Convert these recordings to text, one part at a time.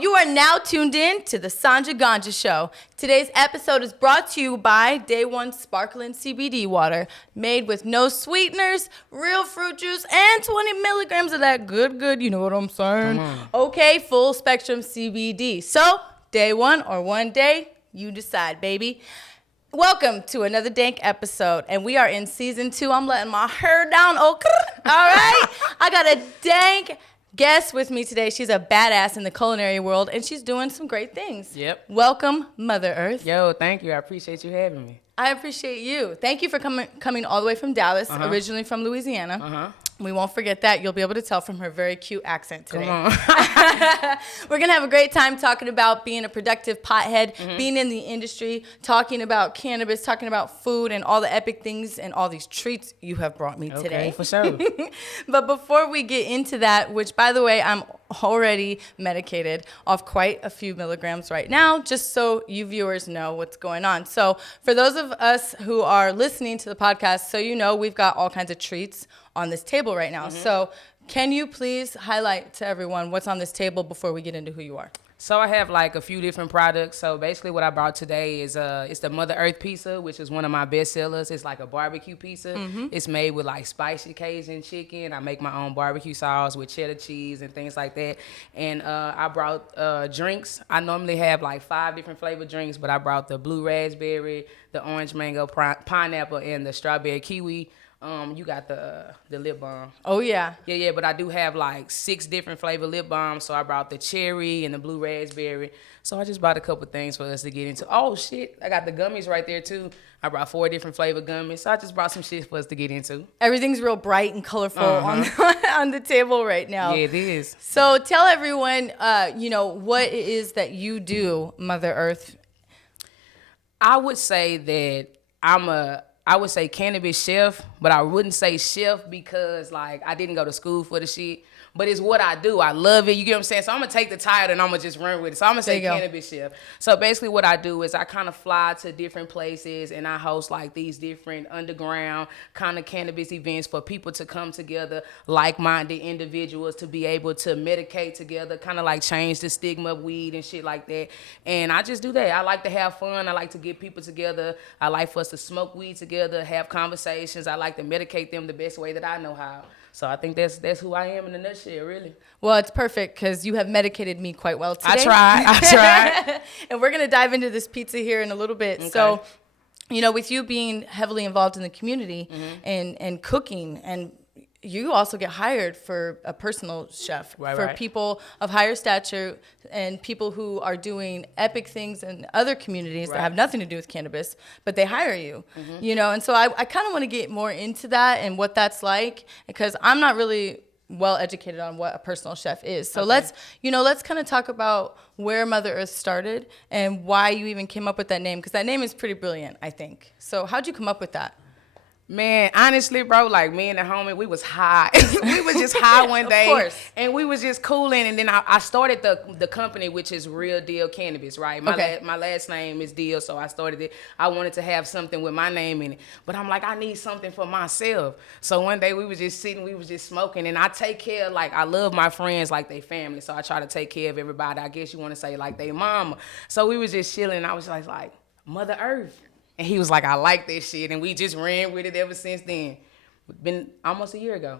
you are now tuned in to the Sanja Ganja Show. Today's episode is brought to you by Day One Sparkling CBD Water, made with no sweeteners, real fruit juice, and 20 milligrams of that good, you know what I'm saying? Okay, full spectrum CBD. So, day one or one day, you decide, baby. Welcome to another dank episode, and we are in season 2. I'm letting my hair down. Oh, all right? I got a dank guest with me today. She's a badass in the culinary world, and she's doing some great things. Yep. Welcome, Mother Earth. Yo, thank you. I appreciate you having me. I appreciate you. Thank you for coming all the way from Dallas, originally from Louisiana. We won't forget that. You'll be able to tell from her very cute accent today. Come on. We're going to have a great time talking about being a productive pothead, being in the industry, talking about cannabis, talking about food, and all the epic things and all these treats you have brought me today. Okay, for sure. But before we get into that, which, by the way, I'm already medicated off quite a few milligrams right now, just so you viewers know what's going on. So for those of us who are listening to the podcast, so you know we've got all kinds of treats on this table right now. So can you please highlight to everyone what's on this table before we get into who you are? So I have like a few different products. So basically what I brought today is it's the Mother Earth pizza, which is one of my best sellers. It's like a barbecue pizza. It's made with like spicy Cajun chicken. I make my own barbecue sauce with cheddar cheese and things like that. And I brought drinks. I normally have like 5 different flavored drinks, but I brought the blue raspberry, the orange mango pineapple, and the strawberry kiwi. You got the lip balm. Oh, yeah. Yeah, but I do have like 6 different flavor lip balms. So I brought the cherry and the blue raspberry. So I just bought a couple things for us to get into. Oh, shit. I got the gummies right there, too. I brought 4 different flavor gummies. So I just brought some shit for us to get into. Everything's real bright and colorful on the table right now. Yeah, it is. So tell everyone, what it is that you do, Mother Earth. I would say that I would say cannabis chef, but I wouldn't say chef because like I didn't go to school for the shit. But it's what I do. I love it. You get what I'm saying? So I'm going to take the title and I'm going to just run with it. So I'm going to say cannabis chef. So basically what I do is I kind of fly to different places and I host like these different underground kind of cannabis events for people to come together, like-minded individuals to be able to medicate together, kind of like change the stigma of weed and shit like that. And I just do that. I like to have fun. I like to get people together. I like for us to smoke weed together, have conversations. I like to medicate them the best way that I know how. So I think that's who I am in a nutshell, really. Well, it's perfect because you have medicated me quite well today. I tried. And we're going to dive into this pizza here in a little bit. Okay. So, with you being heavily involved in the community and cooking, and you also get hired for a personal chef for people of higher stature and people who are doing epic things in other communities that have nothing to do with cannabis, but they hire you, and so I kind of want to get more into that and what that's like because I'm not really well educated on what a personal chef is. So let's kind of talk about where Mother Earth started and why you even came up with that name because that name is pretty brilliant, I think. So how'd you come up with that? Man, honestly, bro, like me and the homie, we was high. We was just high one day. Of course. And we was just cooling. And then I started the company, which is Real Deal Cannabis, right? My last name is Deal, so I started it. I wanted to have something with my name in it. But I'm like, I need something for myself. So one day we was just sitting, we was just smoking. And I take care of, I love my friends like they family. So I try to take care of everybody. I guess you want to say like they mama. So we was just chilling. And I was like, Mother Earth. And he was like, I like this shit. And we just ran with it ever since then. Been almost a year ago.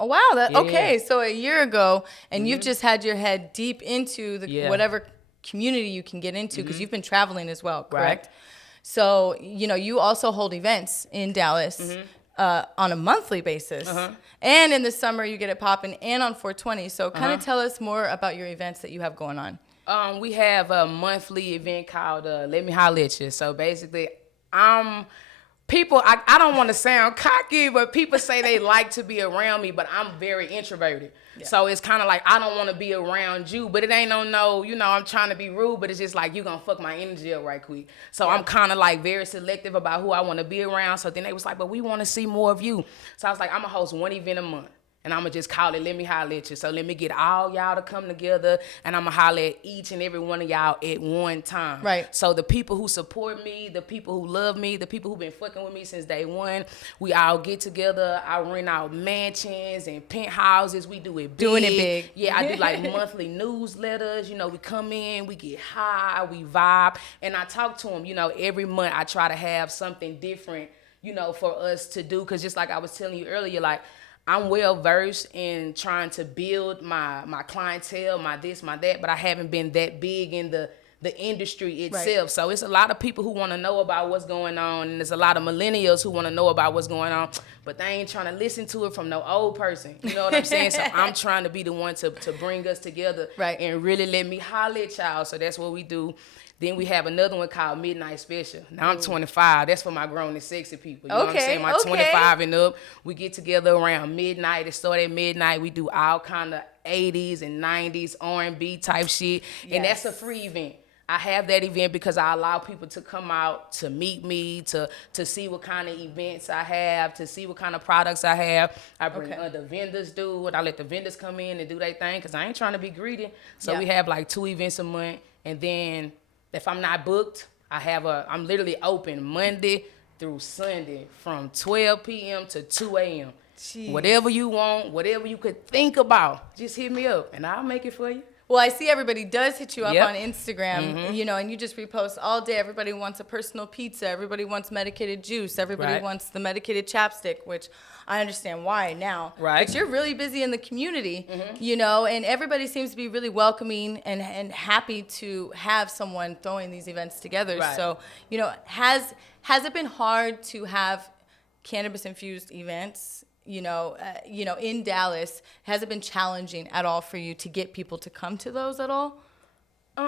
Oh, wow. Okay, so a year ago, and you've just had your head deep into whatever community you can get into because you've been traveling as well, correct? Right. So, you also hold events in Dallas on a monthly basis. And in the summer, you get it popping and on 420. So kind of tell us more about your events that you have going on. We have a monthly event called Let Me Holler at You. So basically, people, I don't want to sound cocky, but people say they like to be around me, but I'm very introverted. Yeah. So it's kind of like, I don't want to be around you, but it ain't no, I'm trying to be rude, but it's just like, you gonna fuck my energy up right quick. So I'm kind of like very selective about who I want to be around. So then they was like, but we want to see more of you. So I was like, I'm gonna host one event a month. And I'm going to just call it Let Me Holler at You. So let me get all y'all to come together, and I'm going to holler at each and every one of y'all at one time. Right. So the people who support me, the people who love me, the people who've been fucking with me since day one, we all get together. I rent out mansions and penthouses. We do it big. Doing it big. Yeah, I do like monthly newsletters. You know, we come in, we get high, we vibe. And I talk to them, you know, every month I try to have something different, you know, for us to do. Because just like I was telling you earlier, like, I'm well versed in trying to build my clientele, my this, my that, but I haven't been that big in the industry itself. Right. So it's a lot of people who want to know about what's going on, and there's a lot of millennials who want to know about what's going on, but they ain't trying to listen to it from no old person. You know what I'm saying? So I'm trying to be the one to bring us together, right, and really let me holler at y'all. So that's what we do. Then we have another one called Midnight Special. Now I'm 25. That's for my grown and sexy people. You know what I'm saying? My 25 and up. We get together around midnight. It starts at midnight. We do all kind of 80s and 90s R&B type shit. Yes. And that's a free event. I have that event because I allow people to come out to meet me, to see what kind of events I have, to see what kind of products I have. I bring other vendors do it. I let the vendors come in and do their thing because I ain't trying to be greedy. So we have like 2 events a month. And then if I'm not booked, I'm literally open Monday through Sunday from 12 p.m. to 2 a.m. Jeez. Whatever you want, whatever you could think about, just hit me up and I'll make it for you. Well, I see everybody does hit you up on Instagram, you know, and you just repost all day. Everybody wants a personal pizza. Everybody wants medicated juice. Everybody wants the medicated chapstick, which I understand why now. Right. But you're really busy in the community, you know, and everybody seems to be really welcoming and happy to have someone throwing these events together. Right. So, you know, has it been hard to have cannabis-infused events? You know, in Dallas, has it been challenging at all for you to get people to come to those at all?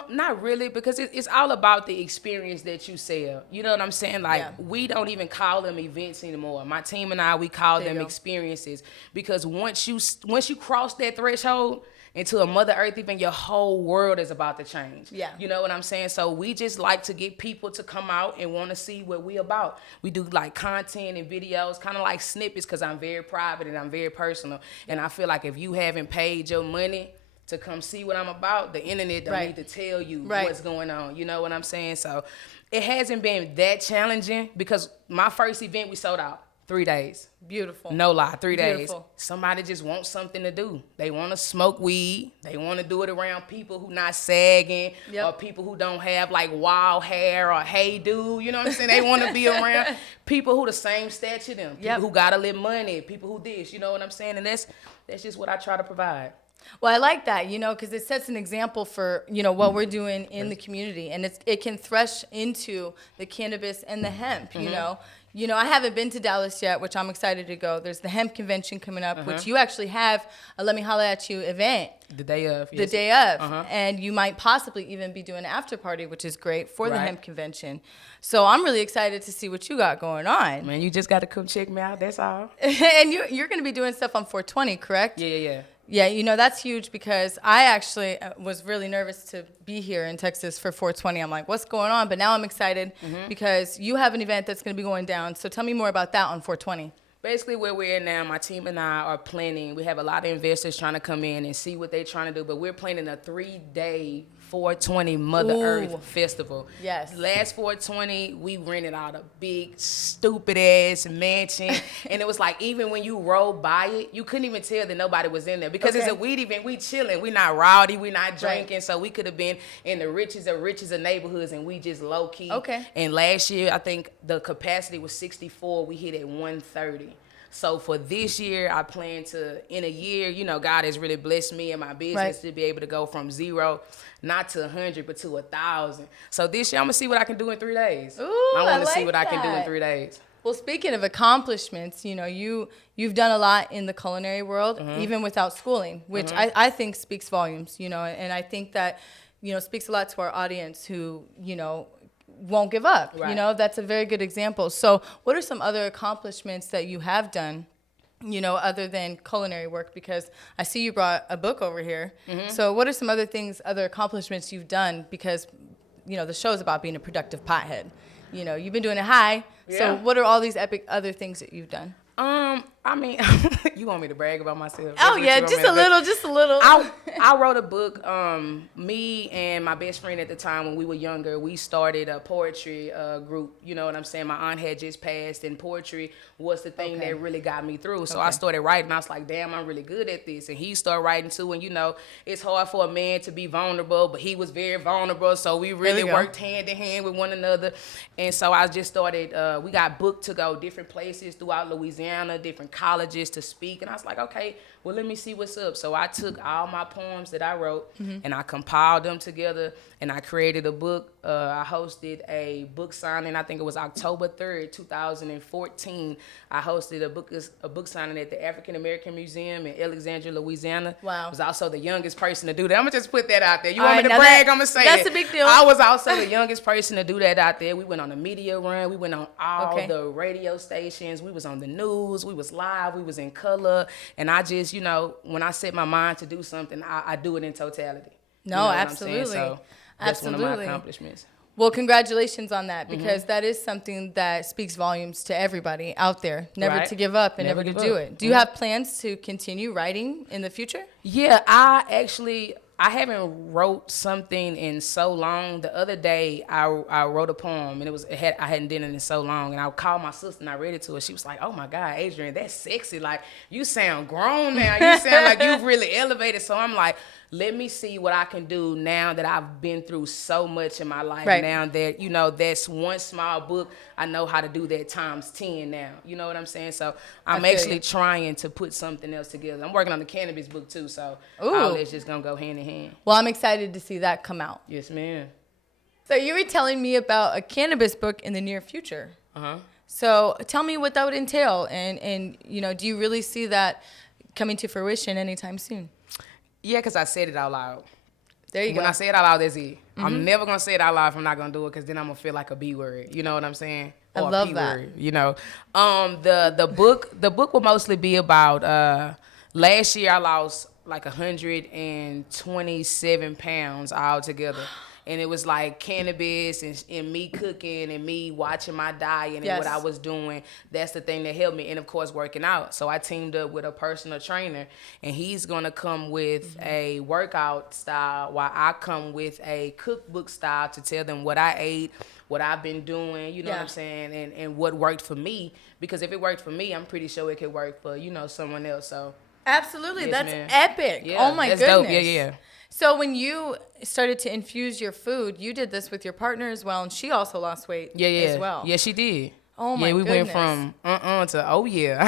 Not really, because it's all about the experience that you sell. You know what I'm saying? Like, we don't even call them events anymore. My team and I, we call them experiences, because once you cross that threshold into a Mother Earth event, your whole world is about to change. Yeah. You know what I'm saying? So we just like to get people to come out and want to see what we about. We do like content and videos, kind of like snippets, because I'm very private and I'm very personal. And I feel like if you haven't paid your money to come see what I'm about, the internet don't need to tell you what's going on. You know what I'm saying? So it hasn't been that challenging, because my first event, we sold out 3 days. Beautiful. No lie, 3 days. Somebody just wants something to do. They want to smoke weed. They want to do it around people who not sagging, or people who don't have like wild hair or hey dude. You know what I'm saying? They want to be around people who the same stature them. People who got a little money. People who this. You know what I'm saying? And that's just what I try to provide. Well, I like that, you know, because it sets an example for, you know, what we're doing in the community, and it can thresh into the cannabis and the hemp, you know. You know, I haven't been to Dallas yet, which I'm excited to go. There's the hemp convention coming up, which you actually have a Let Me Holler at You event. The day of. Yes. The day of. And you might possibly even be doing an after party, which is great for the hemp convention. So I'm really excited to see what you got going on. Man, you just got to come check me out. That's all. And you're going to be doing stuff on 420, correct? Yeah. Yeah, you know, that's huge, because I actually was really nervous to be here in Texas for 420. I'm like, what's going on? But now I'm excited because you have an event that's going to be going down. So tell me more about that on 420. Basically, where we're at now, my team and I are planning. We have a lot of investors trying to come in and see what they're trying to do, but we're planning a 3-day 420 Mother Earth Festival. Yes. Last 420, we rented out a big, stupid-ass mansion, and it was like, even when you rolled by it, you couldn't even tell that nobody was in there, because it's a weed event. We chilling. We not rowdy. We not drinking, so we could have been in the richest of neighborhoods, and we just low-key. Okay. And last year, I think the capacity was 64. We hit at 130. So for this year, I plan to, in a year, you know, God has really blessed me and my business to be able to go from 0, not to 100, but to 1,000. So this year, I'm going to see what I can do in 3 days. Ooh, I want to like see what I can do in 3 days. Well, speaking of accomplishments, you know, you've done a lot in the culinary world, even without schooling, which I think speaks volumes, you know, and I think that, you know, speaks a lot to our audience who, you know, won't give up. You know, that's a very good example. So what are some other accomplishments that you have done, you know, other than culinary work? Because I see you brought a book over here. So what are some other things, other accomplishments you've done? Because, you know, the show is about being a productive pothead. You know, you've been doing it high. So what are all these epic other things that you've done? I I mean, you want me to brag about myself? Oh yeah, just a little. I wrote a book. Me and my best friend at the time, when we were younger, we started a poetry group. You know what I'm saying? My aunt had just passed, and poetry was the thing that really got me through. So I started writing. I was like, damn, I'm really good at this. And he started writing too. And you know, it's hard for a man to be vulnerable, but he was very vulnerable. So we really worked hand in hand with one another. And so I just started. We got booked to go different places throughout Louisiana, different colleges to speak. And I was like, okay, well, let me see what's up. So I took all my poems that I wrote and I compiled them together and I created a book. I hosted a book signing. I think it was October 3rd, 2014. I hosted a book signing at the African American Museum in Alexandria, Louisiana. Wow. I was also the youngest person to do that. I'm going to just put that out there. You want me to brag? I'm going to say that's a big deal. I was also the youngest person to do that out there. We went on a media run. We went on all the radio stations. We was on the news. We was live. We was in color. And I just, you know, when I set my mind to do something, I do it in totality. No, you know absolutely. So that's one of my accomplishments. Well, congratulations on that, because that is something that speaks volumes to everybody out there. Never to give up and never to do it. Do you have plans to continue writing in the future? Yeah, I haven't wrote something in so long. The other day, I wrote a poem, and I hadn't done it in so long. And I called my sister, and I read it to her. She was like, "Oh my God, Adrian, that's sexy. Like, you sound grown now. You sound like you've really elevated." So I'm like, let me see what I can do now that I've been through so much in my life. Right. Now that, you know, that's one small book, I know how to do that times 10 now. You know what I'm saying? So I'm actually trying to put something else together. I'm working on the cannabis book too, so all that's just going to go hand in hand. Well, I'm excited to see that come out. Yes, ma'am. So you were telling me about a cannabis book in the near future. Uh-huh. So tell me what that would entail, and you know, do you really see that coming to fruition anytime soon? Yeah, because I said it out loud. There you go. When I say it out loud, that's it. I'm never going to say it out loud if I'm not going to do it, because then I'm going to feel like a B word. You know what I'm saying? Or I love a P that. word, you know. The book will mostly be about, last year I lost like 127 pounds altogether. And it was like cannabis and me cooking and me watching my diet and what I was doing. That's the thing that helped me. And, of course, working out. So I teamed up with a personal trainer, and he's going to come with a workout style while I come with a cookbook style to tell them what I ate, what I've been doing, you know what I'm saying, and what worked for me. Because if it worked for me, I'm pretty sure it could work for, you know, someone else. So absolutely. Yes, that's epic. Yeah, oh, my that's goodness. Dope. Yeah. So when you started to infuse your food, you did this with your partner as well, and she also lost weight as well. Yeah, she did. Oh, my goodness. Yeah, we went from to oh, yeah.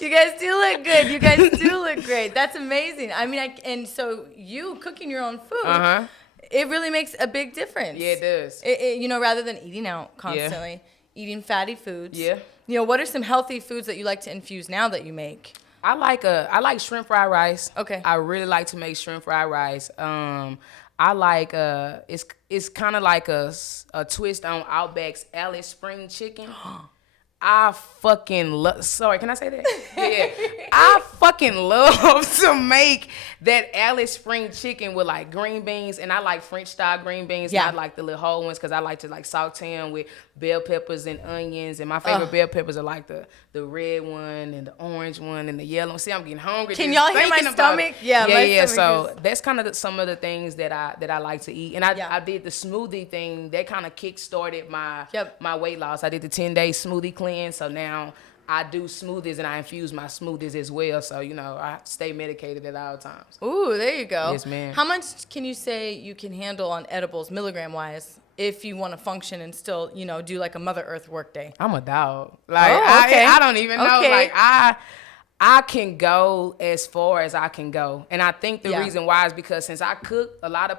You guys do look good. You guys do look great. That's amazing. I mean, and so you cooking your own food, it really makes a big difference. Yeah, it does. You know, rather than eating out constantly, eating fatty foods. Yeah. You know, what are some healthy foods that you like to infuse now that you make? I like shrimp fried rice. Okay. I really like to make shrimp fried rice. I like it's kind of like a twist on Outback's Alice Spring chicken. I fucking love. Sorry, can I say that? Yeah. I fucking love to make that Alice Spring chicken with like green beans, and I like French style green beans. Yeah. I like the little whole ones because I like to like saute them with bell peppers and onions. And my favorite bell peppers are like the red one and the orange one and the yellow. See, I'm getting hungry. Can y'all hear my stomach? Yeah, my stomach So that's kind of some of the things that I like to eat. And I did the smoothie thing that kind of kick-started my weight loss. I did the 10-day smoothie cleanse. So now I do smoothies and I infuse my smoothies as well. So, you know, I stay medicated at all times. Ooh, there you go. Yes, ma'am. How much can you say you can handle on edibles, milligram-wise, if you want to function and still, you know, do like a Mother Earth work day? I'm a dog. Like, okay. I don't even know. Okay. Like, I can go as far as I can go. And I think the reason why is because since I cook, a lot of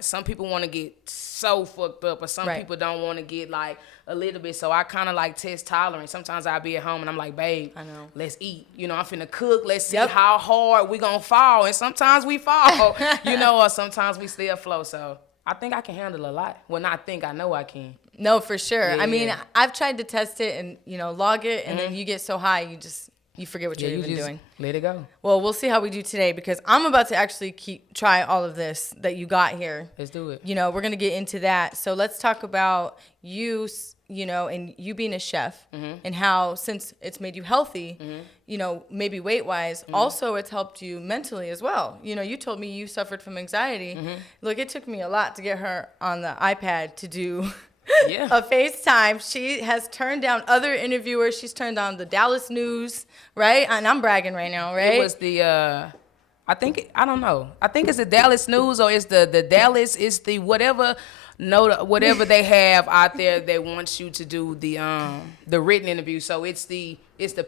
some people want to get so fucked up, or some people don't want to get like a little bit. So I kind of like test tolerance. Sometimes I'll be at home and I'm like, babe, I know, let's eat. You know, I'm finna cook. Let's see how hard we gonna fall. And sometimes we fall, you know, or sometimes we still flow. So I think I can handle a lot. Well, not think, I know I can. No, for sure. Yeah. I mean, I've tried to test it and, you know, log it, and then you get so high, you forget what you're even doing. Let it go. Well, we'll see how we do today, because I'm about to actually try all of this that you got here. Let's do it. You know, we're going to get into that. So let's talk about you you know, and you being a chef and how since it's made you healthy, you know, maybe weight-wise, also it's helped you mentally as well. You know, you told me you suffered from anxiety. Look, it took me a lot to get her on the iPad to do a FaceTime. She has turned down other interviewers. She's turned down the Dallas News, right? And I'm bragging right now, right? It was the I don't know. I think it's the Dallas News or it's the Dallas, it's the whatever they have out there that wants you to do the written interview. So it's the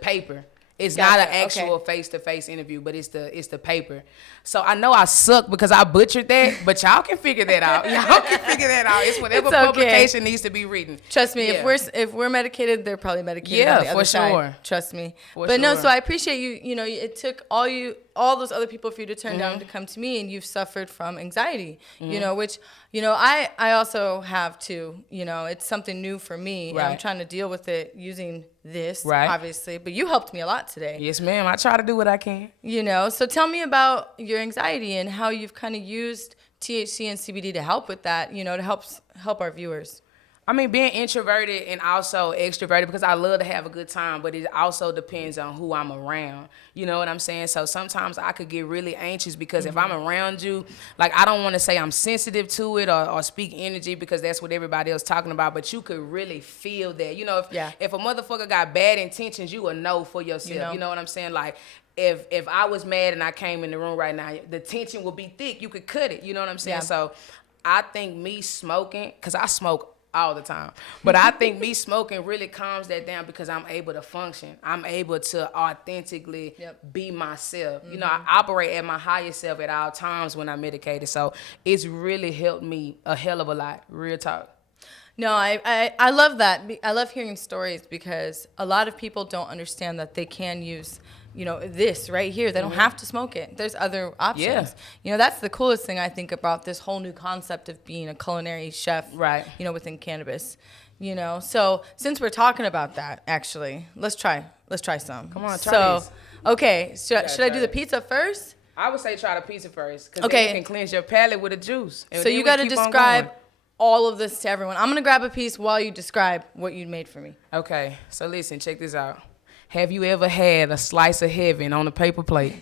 paper. It's not an actual face-to-face interview, but it's the paper. So I know I suck because I butchered that, but y'all can figure that out. Y'all can figure that out. It's whatever publication needs to be written. Trust me, if we're medicated, they're probably medicated on the other side. Trust me. No, so I appreciate you. You know, it took all those other people for you to turn down to come to me, and you've suffered from anxiety. You know, which I also have too. You know, it's something new for me. Right. And I'm trying to deal with it using this, obviously. But you helped me a lot today. Yes, ma'am. I try to do what I can. You know, so tell me about your anxiety and how you've kind of used THC and CBD to help with that. You know, to help our viewers. I mean, being introverted and also extroverted, because I love to have a good time, but it also depends on who I'm around. You know what I'm saying? So sometimes I could get really anxious because if I'm around you, like I don't want to say I'm sensitive to it or speak energy because that's what everybody else talking about, but you could really feel that. You know, if a motherfucker got bad intentions, you will know for yourself. You know what I'm saying? Like, if I was mad and I came in the room right now, the tension would be thick. You could cut it. You know what I'm saying? Yeah. So I think me smoking, because I smoke all the time. But I think me smoking really calms that down because I'm able to function. I'm able to authentically be myself. You know, I operate at my highest self at all times when I'm medicated. So it's really helped me a hell of a lot. Real talk. No, I love that. I love hearing stories because a lot of people don't understand that they can use, you know, this right here. They don't have to smoke it. There's other options. Yeah. You know, that's the coolest thing I think about this whole new concept of being a culinary chef, right? You know, within cannabis. You know, so since we're talking about that, actually, let's try some. Come on, try these. Okay, should I do the pizza first? I would say try the pizza first because then you can cleanse your palate with the juice. So you got to describe all of this to everyone. I'm going to grab a piece while you describe what you made for me. Okay, so listen, check this out. Have you ever had a slice of heaven on a paper plate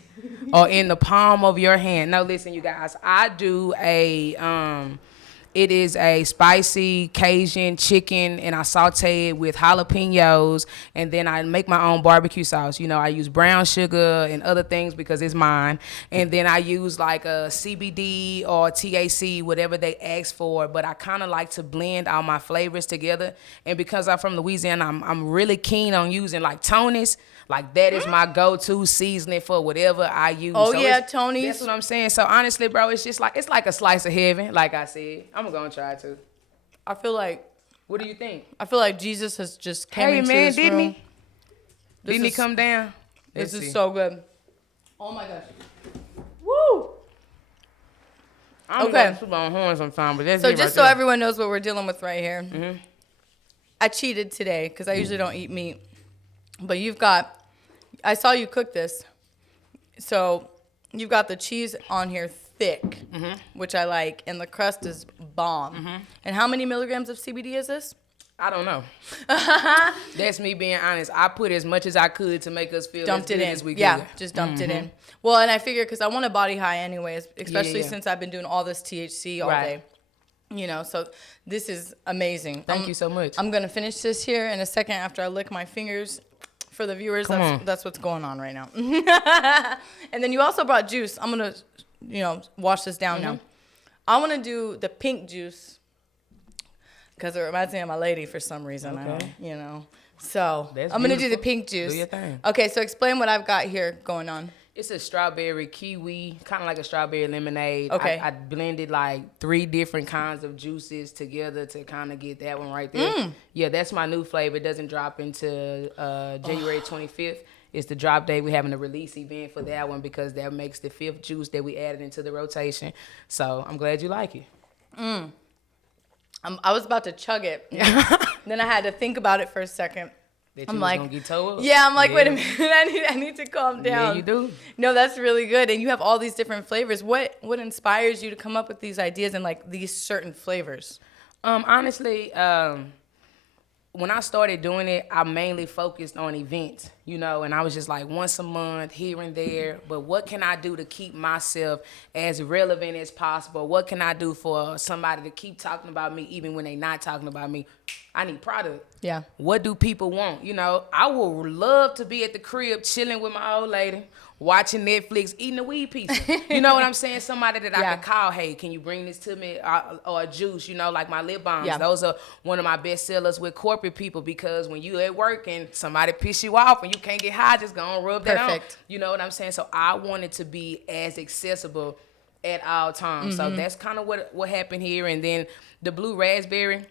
or in the palm of your hand? No, listen, you guys. I do it is a spicy Cajun chicken, and I saute it with jalapenos, and then I make my own barbecue sauce. You know, I use brown sugar and other things because it's mine. And then I use like a CBD or THC, whatever they ask for. But I kind of like to blend all my flavors together. And because I'm from Louisiana, I'm really keen on using like Tony's. Like, that is my go-to seasoning for whatever I use. Oh, so yeah, Tony's. That's what I'm saying. So, honestly, bro, it's like a slice of heaven, like I said. I'm going to try it, too. I feel like... What do you think? I feel like Jesus has just came into this room. Didn't he? Didn't he come down? This is so good. Oh, my gosh. Woo! I'm going to swoop on horn sometime, but that's so just so everyone knows what we're dealing with right here. Mm-hmm. I cheated today because I usually don't eat meat. But I saw you cook this. So you've got the cheese on here thick, which I like, and the crust is bomb. Mm-hmm. And how many milligrams of CBD is this? I don't know. That's me being honest. I put as much as I could to make us feel as good as we could. Yeah, just dumped it in. Well, and I figured because I want a body high anyways, especially since I've been doing all this THC all day. You know, so this is amazing. Thank you so much. I'm going to finish this here in a second after I lick my fingers. For the viewers, that's what's going on right now. And then you also brought juice. I'm going to, wash this down now. I want to do the pink juice because it reminds me of my lady for some reason. Okay. So that's I'm going to do the pink juice. Do your thing. Okay, so explain what I've got here going on. It's a strawberry kiwi, kind of like a strawberry lemonade. Okay. I blended like 3 different kinds of juices together to kind of get that one right there. Yeah, that's my new flavor. It doesn't drop until January 25th. It's the drop day. We're having a release event for that one because that makes the 5th juice that we added into the rotation. So I'm glad you like it. I was about to chug it. Then I had to think about it for a second. I'm like, gonna get toe up. Yeah, I'm like, wait a minute, I need to calm down. Yeah, you do. No, that's really good, and you have all these different flavors. What inspires you to come up with these ideas and like these certain flavors? Honestly, when I started doing it, I mainly focused on events, you know, and I was just like once a month here and there. But what can I do to keep myself as relevant as possible? What can I do for somebody to keep talking about me even when they're not talking about me? I need product. Yeah. What do people want? You know, I would love to be at the crib chilling with my old lady, watching Netflix, eating a weed pizza. You know what I'm saying? Somebody that I could call, hey, can you bring this to me? Or a juice, you know, like my lip balms. Yeah. Those are one of my best sellers with corporate people, because when you at work and somebody piss you off and you can't get high, just go and rub that on. You know what I'm saying? So I wanted to be as accessible at all times. So that's kind of what happened here. And then the blue raspberry,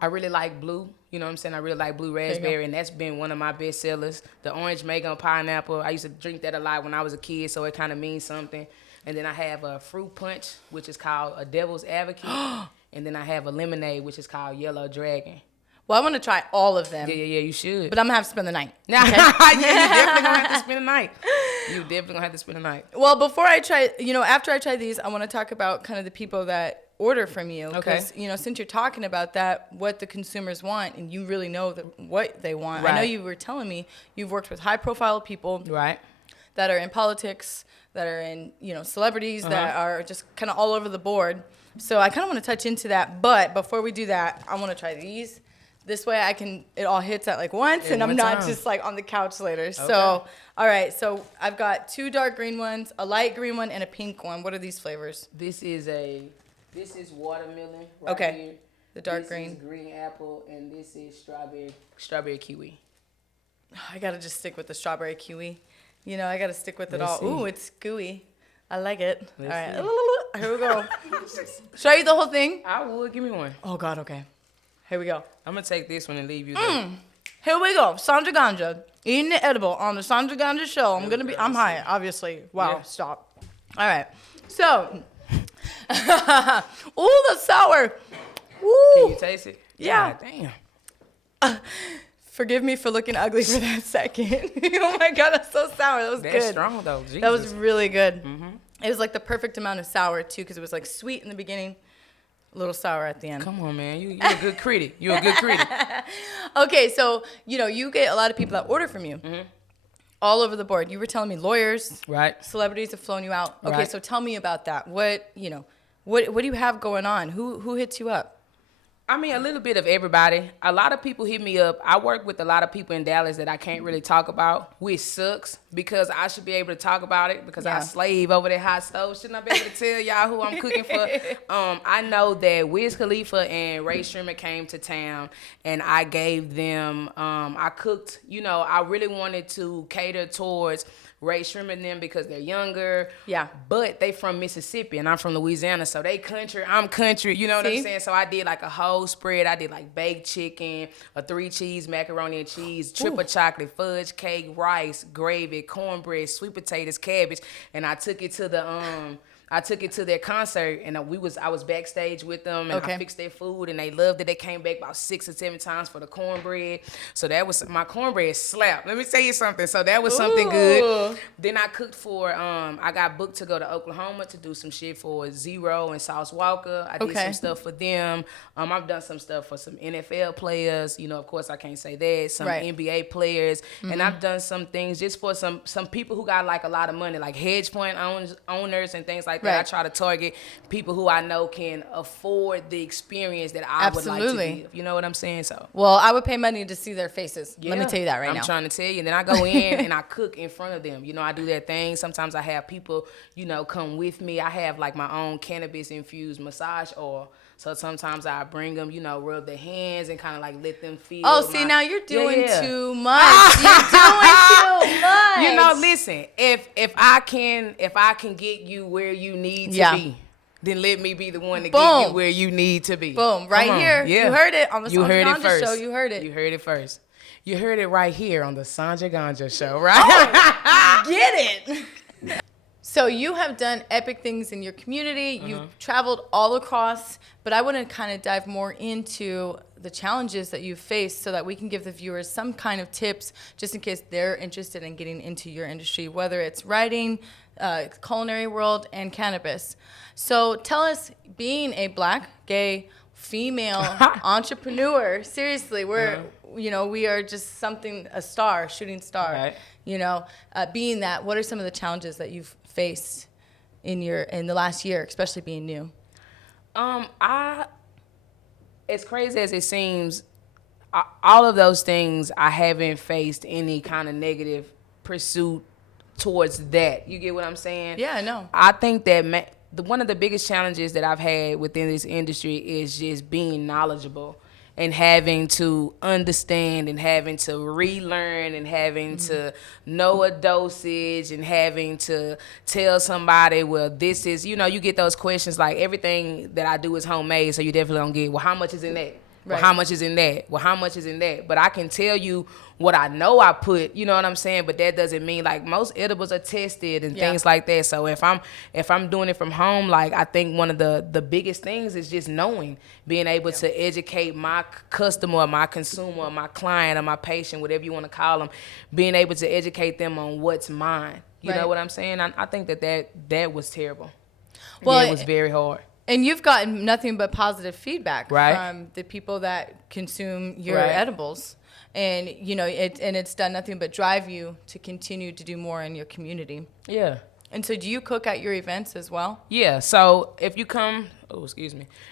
I really like blue. You know what I'm saying? I really like blue raspberry, and that's been one of my best sellers. The orange mango pineapple, I used to drink that a lot when I was a kid, so it kind of means something. And then I have a fruit punch, which is called a Devil's Advocate. And then I have a lemonade, which is called Yellow Dragon. Well, I want to try all of them. Yeah, you should. But I'm going to have to spend the night. Okay? Yeah, you definitely going to have to spend the night. You definitely going to have to spend the night. Well, before I try, after I try these, I want to talk about kind of the people that order from you. Okay. Because, since you're talking about that, what the consumers want, and you really know what they want. Right. I know you were telling me you've worked with high-profile people. Right. That are in politics, that are in, celebrities, that are just kind of all over the board. So I kind of want to touch into that. But before we do that, I want to try these. This way it all hits at like once, and I'm not just like on the couch later. Okay. So, all right. So I've got 2 dark green ones, a light green one, and a pink one. What are these flavors? This is watermelon right here. The dark green. This is green apple, and this is strawberry kiwi. I got to just stick with the strawberry kiwi. I got to stick with it all. See. Ooh, it's gooey. I like it. Let's all right. see. Here we go. Should I eat the whole thing? I would. Give me one. Oh, God. Okay. Here we go. I'm going to take this one and leave you there. Here we go. Sanja Ganja. Eating the edible on the Sanja Ganja show. I'm high, obviously. Wow. Yeah. Stop. All right. So. Ooh, the sour. Ooh. Can you taste it? Yeah. God, damn. Forgive me for looking ugly for that second. Oh, my God. That's so sour. That was good. That's strong, though. Jesus. That was really good. Mm-hmm. It was like the perfect amount of sour, too, because it was like sweet in the beginning. A little sour at the end. Come on, man. You're a good critic. You're a good critic. Okay, so, you get a lot of people that order from you. Mm-hmm. All over the board. You were telling me lawyers. Right. Celebrities have flown you out. Okay, right. So tell me about that. What do you have going on? Who hits you up? I mean, a little bit of everybody. A lot of people hit me up. I work with a lot of people in Dallas that I can't really talk about, which sucks because I should be able to talk about it because I slave over that hot stove. Shouldn't I be able to tell y'all who I'm cooking for? I know that Wiz Khalifa and Ray Sherman came to town, and I gave them, I cooked, I really wanted to cater towards Ray Sherman and them because they're younger. Yeah. But they from Mississippi and I'm from Louisiana. So they country, I'm country. You know what I'm saying? So I did like a whole spread. I did like baked chicken, a 3-cheese macaroni and cheese, triple chocolate, fudge cake, rice, gravy, cornbread, sweet potatoes, cabbage. And I took it to their concert, and I was backstage with them, and I fixed their food, and they loved it. They came back about 6 or 7 times for the cornbread. So that was my cornbread slap. Let me tell you something. So that was something good. Then I cooked for. I got booked to go to Oklahoma to do some shit for Zero and Sauce Walker. I did some stuff for them. I've done some stuff for some NFL players. Of course I can't say that. Some NBA players, and I've done some things just for some people who got like a lot of money, like hedge fund owners and things like that. I try to target people who I know can afford the experience that I would like to give. You know what I'm saying? So, well, I would pay money to see their faces. Let me tell you that now. I'm trying to tell you. And then I go in and I cook in front of them. I do that thing. Sometimes I have people, come with me. I have like my own cannabis infused massage oil. So sometimes I bring them, rub their hands and kind of like let them feel. Oh, see, now you're doing too much. You're doing too much. Listen, if I can get you where you need to be, then let me be the one to get you where you need to be. Boom, right here. Yeah. You heard it on the Sanja Ganja show. You heard it. You heard it first. You heard it right here on the Sanja Ganja show, right? Oh, get it. So you have done epic things in your community. You've traveled all across, but I want to kind of dive more into the challenges that you've faced so that we can give the viewers some kind of tips just in case they're interested in getting into your industry, whether it's writing, culinary world, and cannabis. So tell us, being a Black, gay, female entrepreneur. Seriously, we're we are just a shooting star. Right. Being that, what are some of the challenges that you've faced in the last year, especially being new? As crazy as it seems, all of those things, I haven't faced any kind of negative pursuit towards that. You get what I'm saying? Yeah, I know. I think that one of the biggest challenges that I've had within this industry is just being knowledgeable and having to understand and having to relearn and having to know a dosage and having to tell somebody, well, this is, you get those questions like everything that I do is homemade, so you definitely don't get, well, how much is in that? Well, how much is in that? Well, how much is in that? But I can tell you what I know I put, you know what I'm saying? But that doesn't mean, like, most edibles are tested and things like that. So if I'm doing it from home, like, I think one of the biggest things is just knowing, being able to educate my customer or my consumer or my client or my patient, whatever you want to call them, being able to educate them on what's mine. You know what I'm saying? I think that was terrible. Well, it was very hard. And you've gotten nothing but positive feedback from the people that consume your edibles. And, it's done nothing but drive you to continue to do more in your community. Yeah. And so do you cook at your events as well? Yeah. So if you come,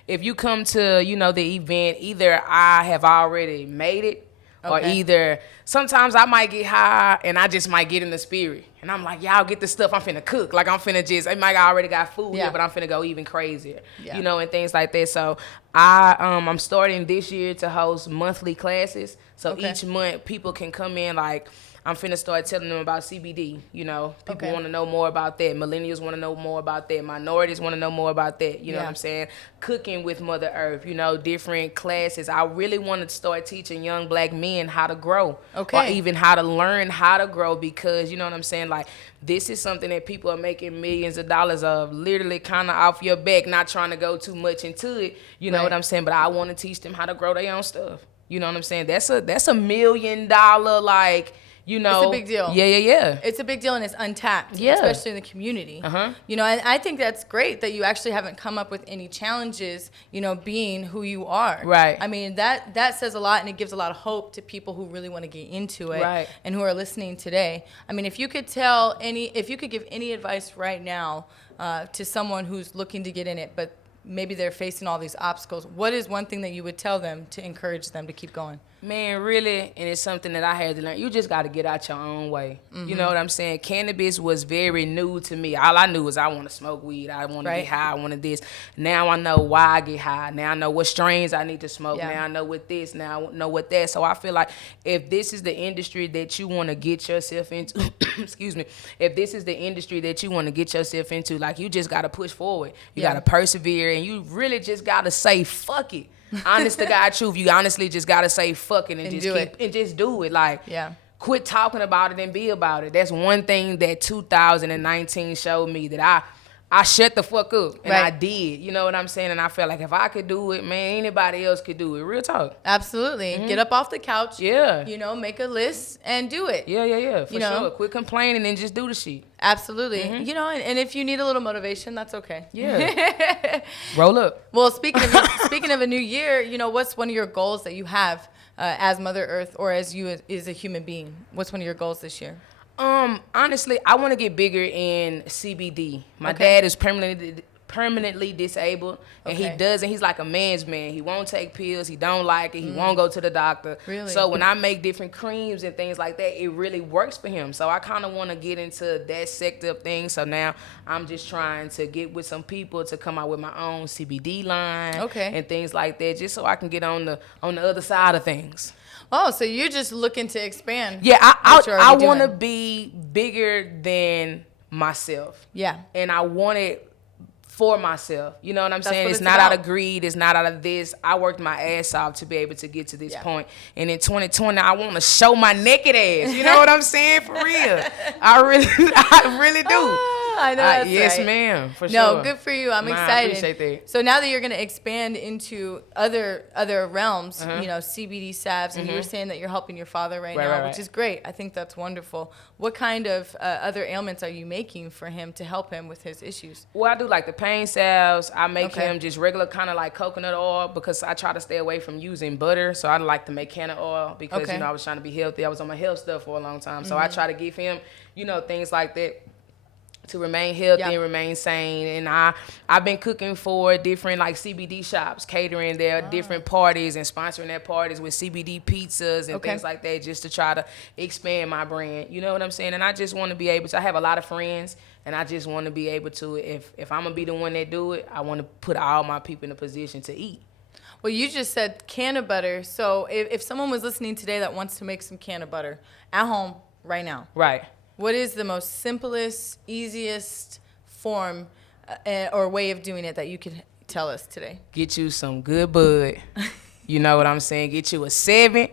if you come to, the event, either I have already made it or either sometimes I might get high and I just might get in the spirit. And I'm like, y'all get the stuff I'm finna cook. Like, I'm finna I might already got food here, but I'm finna go even crazier, and things like that. So I'm starting this year to host monthly classes. So each month people can come in, like, I'm finna start telling them about CBD. People want to know more about that. Millennials want to know more about that. Minorities want to know more about that. You know what I'm saying? Cooking with Mother Earth, different classes. I really want to start teaching young black men how to grow. Or even how to learn how to grow, because, you know what I'm saying? Like, this is something that people are making millions of dollars of, literally kind of off your back, not trying to go too much into it. You know what I'm saying? But I want to teach them how to grow their own stuff. You know what I'm saying? That's a $1 million, like, it's a big deal. Yeah. It's a big deal, and it's untapped, especially in the community. And I think that's great that you actually haven't come up with any challenges, being who you are. Right. I mean, that says a lot, and it gives a lot of hope to people who really want to get into it and who are listening today. I mean, if you could give any advice right now to someone who's looking to get in it, but maybe they're facing all these obstacles, what is one thing that you would tell them to encourage them to keep going? Man, really, and it's something that I had to learn. You just got to get out your own way. You know what I'm saying? Cannabis was very new to me. All I knew was I want to smoke weed. I want to get high. I wanted this. Now I know why I get high. Now I know what strains I need to smoke. Now I know what this. Now I know what that. So I feel like if this is the industry that you want to get yourself into, if this is the industry that you want to get yourself into, like, you just got to push forward. You got to persevere, and you really just got to say, fuck it. Honest to God truth, you honestly just gotta say fuck it and just do it. Like, quit talking about it and be about it. That's one thing that 2019 showed me, that I shut the fuck up, and I did. You know what I'm saying? And I felt like if I could do it, man, anybody else could do it. Real talk. Absolutely. Get up off the couch. Yeah. Make a list and do it. Yeah. For sure. Quit complaining and just do the shit. Absolutely. And if you need a little motivation, that's okay. Yeah. Roll up. Well, speaking of a new year, what's one of your goals that you have as Mother Earth, or as you as a human being? What's one of your goals this year? Honestly, I want to get bigger in CBD. My dad is permanently disabled, and he's like a man's man. He won't take pills. He don't like it. He won't go to the doctor. Really? So when I make different creams and things like that, it really works for him. So I kind of want to get into that sector of things. So now I'm just trying to get with some people to come out with my own CBD line and things like that, just so I can get on the other side of things. Oh, so you're just looking to expand. Yeah, I want to be bigger than myself. Yeah. And I want it for myself. You know what I'm saying? It's not out of greed. It's not out of this. I worked my ass off to be able to get to this point. And in 2020, I want to show my naked ass. You know what I'm saying? For real. I really do. I know that's yes, right. ma'am, for sure. No, good for you. I'm excited. I appreciate that. So now that you're going to expand into other realms, you know, CBD salves, and you were saying that you're helping your father right now, which is great. I think that's wonderful. What kind of other ailments are you making for him to help him with his issues? Well, I do like the pain salves. I make him just regular kind of like coconut oil because I try to stay away from using butter. So I like to make canna oil because, you know, I was trying to be healthy. I was on my health stuff for a long time. So I try to give him, you know, things like that to remain healthy and remain sane. And I've been cooking for different like CBD shops, catering their different parties and sponsoring their parties with CBD pizzas and things like that, just to try to expand my brand. You know what I'm saying? And I just want to be able to, I have a lot of friends, and I just want to be able to, if I'm going to be the one that do it, I want to put all my people in a position to eat. Well, you just said canna butter. So if someone was listening today that wants to make some canna butter at home right now. Right. What is the most simplest, easiest form or way of doing it that you could tell us today? Get you some good bud. You know what I'm saying? Get you a 7.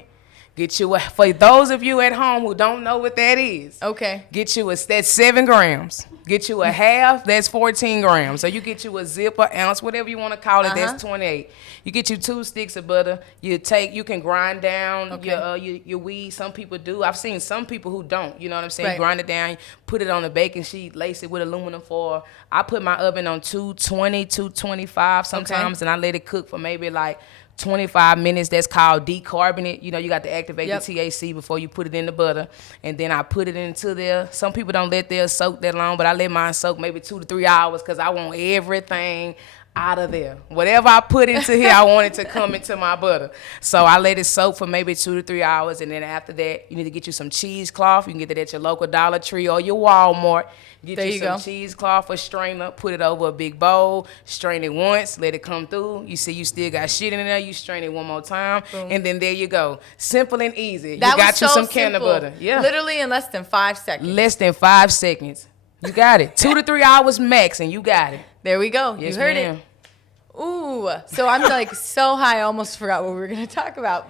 Get you for those of you at home who don't know what that is. Okay. Get you that's 7 grams. Get you a half, that's 14 grams. So you get you a zip, an ounce, whatever you want to call it, that's 28. You get you 2 sticks of butter. You can grind down your weed. Some people do. I've seen some people who don't. You know what I'm saying? Right. Grind it down, put it on a baking sheet, lace it with aluminum foil. I put my oven on 220, 225 sometimes, and I let it cook for maybe like 25 minutes. That's called decarbonate. You know, you got to activate the THC before you put it in the butter. And then I put it into there. Some people don't let theirs soak that long, but I let mine soak maybe 2 to 3 hours because I want everything out of there. Whatever I put into here, I want it to come into my butter. So I let it soak for maybe 2 to 3 hours. And then after that, you need to get you some cheesecloth. You can get that at your local Dollar Tree or your Walmart. Get you some cheesecloth or strainer, put it over a big bowl, strain it once, let it come through. You see you still got shit in there, you strain it one more time, and then there you go. Simple and easy. That you got was you so some simple. canna butter. Yeah. Literally in less than 5 seconds. Less than 5 seconds. You got it. 2 to 3 hours max, and you got it. There we go. Yes, you heard ma'am. it. Ooh, so I'm like so high, I almost forgot what we were going to talk about.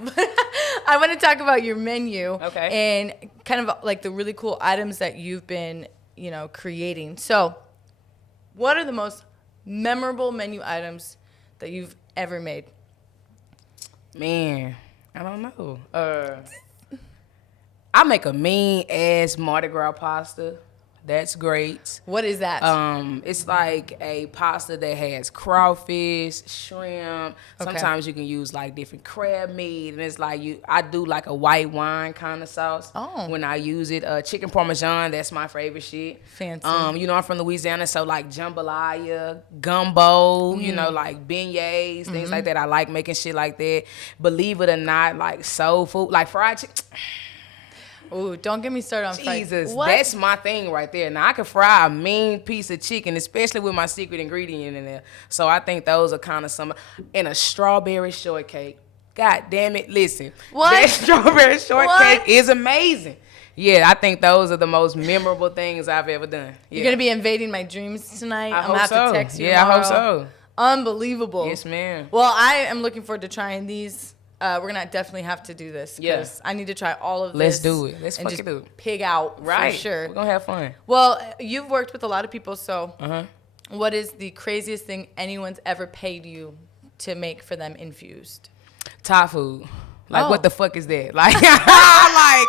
I want to talk about your menu and kind of like the really cool items that you've been, you know, creating. So what are the most memorable menu items that you've ever made? Man, I don't know. I make a mean ass Mardi Gras pasta. That's great. What is that? It's like a pasta that has crawfish, shrimp. Sometimes you can use like different crab meat, and it's like I do like a white wine kind of sauce when I use it. Chicken parmesan, that's my favorite shit. Fancy. You know, I'm from Louisiana, so like jambalaya, gumbo, you know, like beignets, things like that. I like making shit like that. Believe it or not, like soul food, like fried chicken. Ooh, don't get me started on fried. Jesus, that's my thing right there. Now, I can fry a mean piece of chicken, especially with my secret ingredient in there. So I think those are kind of some. And a strawberry shortcake. God damn it, listen. What? That strawberry shortcake is amazing. Yeah, I think those are the most memorable things I've ever done. Yeah. You're going to be invading my dreams tonight. I I'm going to have to text you tomorrow. I hope so. Unbelievable. Yes, ma'am. Well, I am looking forward to trying these. We're gonna definitely have to do this. Yes, I need to try all of this. Let's do it. Let's and fucking just do it. Pig out, right? For sure. We're gonna have fun. Well, you've worked with a lot of people, so what is the craziest thing anyone's ever paid you to make for them infused? Thai food. Like, what the fuck is that? Like, like,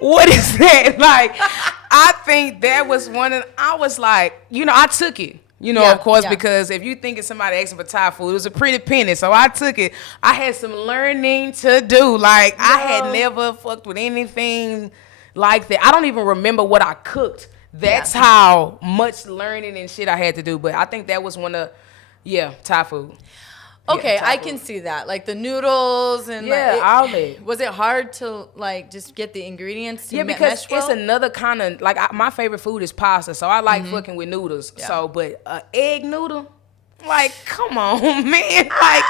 what is that? Like, I think that was one of. I was like, you know, I took it. You know, of course, because if you thinking somebody asking for Thai food, it was a pretty penny. So I took it. I had some learning to do. Like, I had never fucked with anything like that. I don't even remember what I cooked. That's how much learning and shit I had to do. But I think that was one of, Thai food. Okay, Thai I food. can see that. Like the noodles and all that. Was it hard to like just get the ingredients to because mesh well? it's another kind of like my favorite food is pasta, so I like fucking with noodles. Yeah. So, but egg noodle, like, come on, man, like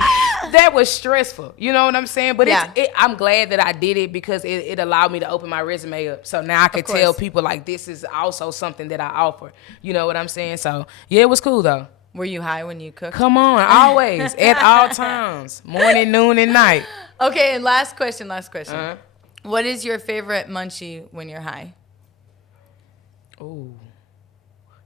that was stressful. You know what I'm saying? But I'm glad that I did it because it allowed me to open my resume up. So now I can tell people like this is also something that I offer. You know what I'm saying? So yeah, it was cool though. Were you high when you cooked? Come on, always, at all times, morning, noon, and night. Okay, and last question. What is your favorite munchie when you're high? Ooh,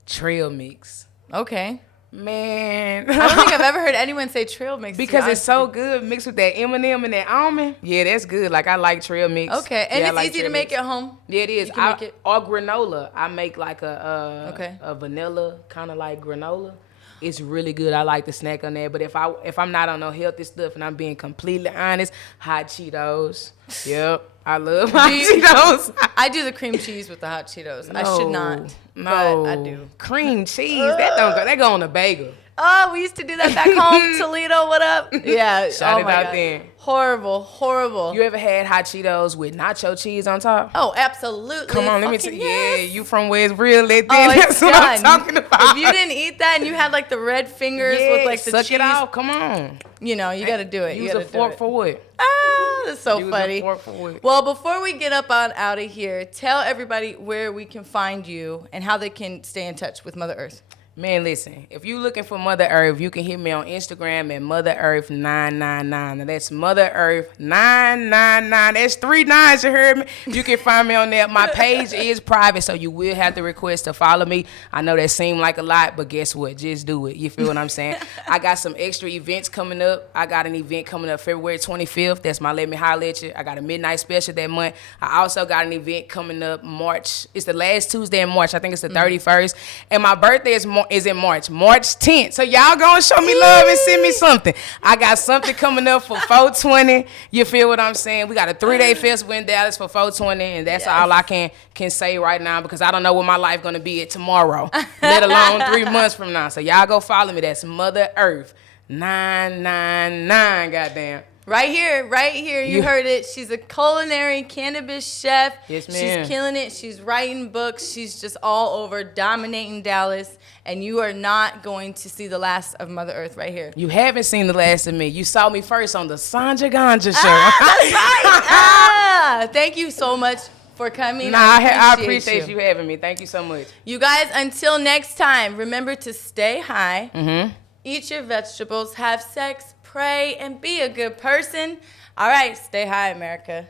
Trail mix. Okay. Man. I don't think I've ever heard anyone say trail mix. Because it's so good mixed with that M&M and that almond. Yeah, that's good. Like, I like trail mix. Okay. And it's easy to make at home. Yeah, it is. You can make it. Or granola. I make like a vanilla kind of like granola. It's really good. I like to snack on that. But if I'm not on no healthy stuff and I'm being completely honest, hot Cheetos. Yep. I love hot Cheetos. I do the cream cheese with the hot Cheetos. No, I should not. No. But I do. Cream cheese. That go on a bagel. Oh, we used to do that back home. Toledo, what up? Yeah. Shout it my out God. there. Horrible. You ever had hot Cheetos with nacho cheese on top? Oh, absolutely. Come on, let me tell you. Yes. Yeah, you from where it's real lit. Oh, That's it's what done. I'm talking about. If you didn't eat that and you had like the red fingers with like the suck cheese, it off. Come on. you know, you got to do it. Use you gotta a fork do it. for what? Ah, that's so Use funny. a fork for what? Well, before we get up on out of here, tell everybody where we can find you and how they can stay in touch with Mother Earth. Man, listen, if you're looking for Mother Earth, you can hit me on Instagram at Mother Earth 999. Now, that's Mother Earth 999. That's 3 9s, you heard me? You can find me on there. My page is private, so you will have to request to follow me. I know that seemed like a lot, but guess what? Just do it. You feel what I'm saying? I got some extra events coming up. I got an event coming up February 25th. That's my Let Me Holler at You. I got a midnight special that month. I also got an event coming up March. It's the last Tuesday in March. I think it's the 31st. And my birthday is in March 10th. So y'all gonna show me love and send me something. I got something coming up for 420. You feel what I'm saying? We got a 3-day festival in Dallas for 420, and that's all I can say right now because I don't know what my life gonna be at tomorrow, let alone 3 months from now. So y'all go follow me. That's Mother Earth 999. Goddamn. Right here. You heard it. She's a culinary cannabis chef. Yes, ma'am. She's killing it. She's writing books. She's just all over, dominating Dallas. And you are not going to see the last of Mother Earth right here. You haven't seen the last of me. You saw me first on the Sanja Ganja show. That's right. Thank you so much for coming. I appreciate you having me. Thank you so much. You guys, until next time, remember to stay high, eat your vegetables, have sex, pray, and be a good person. All right, stay high, America.